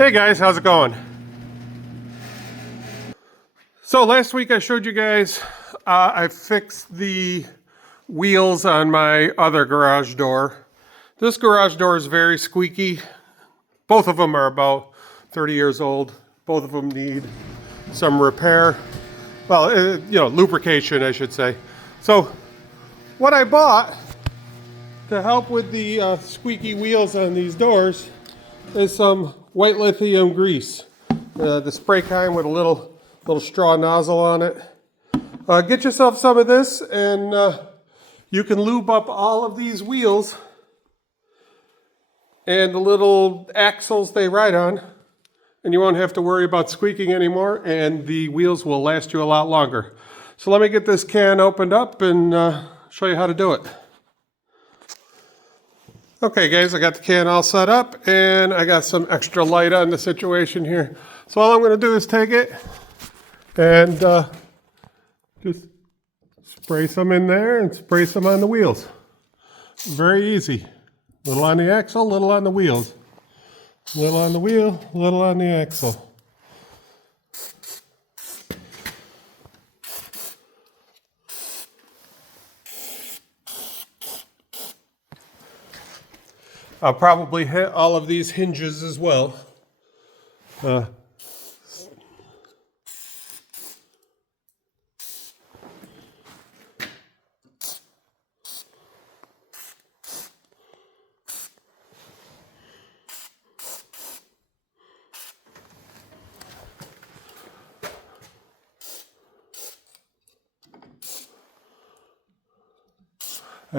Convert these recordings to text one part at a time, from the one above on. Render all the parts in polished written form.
Hey guys, how's it going? So last week I showed you guys I fixed the wheels on my other garage door. This garage door is very squeaky. Both of them are about 30 years old. Both of them need some repair. Well, lubrication, I should say. So what I bought to help with the squeaky wheels on these doors is some white lithium grease. The spray kind with a little straw nozzle on it. Get yourself some of this and you can lube up all of these wheels and the little axles they ride on, and you won't have to worry about squeaking anymore, and the wheels will last you a lot longer. So let me get this can opened up and show you how to do it. Okay guys, I got the can all set up and I got some extra light on the situation here. So all I'm going to do is take it and just spray some in there and spray some on the wheels. Very easy. Little on the axle, little on the wheels. Little on the wheel, little on the axle. I'll probably hit all of these hinges as well. I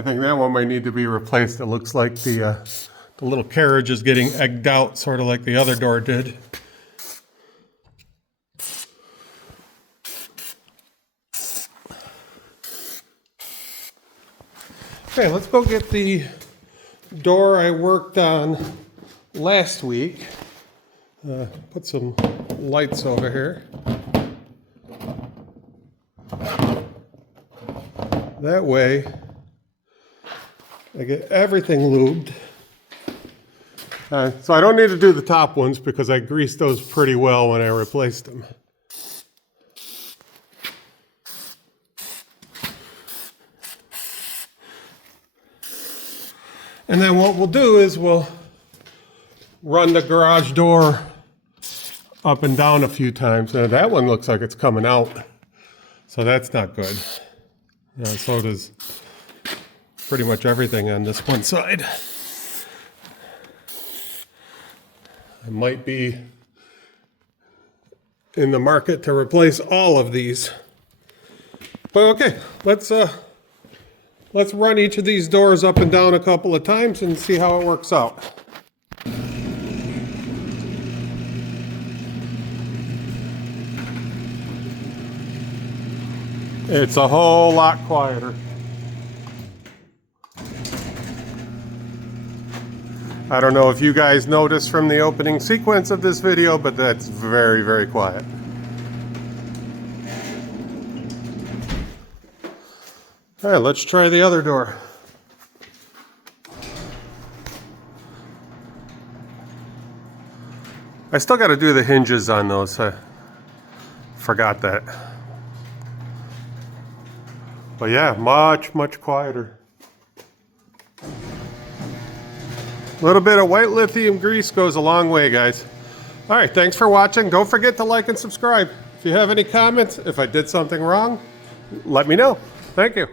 think that one might need to be replaced. It looks like the little carriage is getting egged out, sort of like the other door did. Okay, let's go get the door I worked on last week. Put some lights over here. That way, I get everything lubed. So I don't need to do the top ones because I greased those pretty well when I replaced them. And then what we'll do is we'll run the garage door up and down a few times. Now that one looks like it's coming out, so that's not good. So does pretty much everything on this one side. I might be in the market to replace all of these. But okay, let's run each of these doors up and down a couple of times and see how it works out. It's a whole lot quieter. I don't know if you guys noticed from the opening sequence of this video, but that's very, very quiet. All right, let's try the other door. I still got to do the hinges on those. I forgot that. But yeah, much, much quieter. A little bit of white lithium grease goes a long way, guys. All right, thanks for watching. Don't forget to like and subscribe. If you have any comments, if I did something wrong, let me know. Thank you.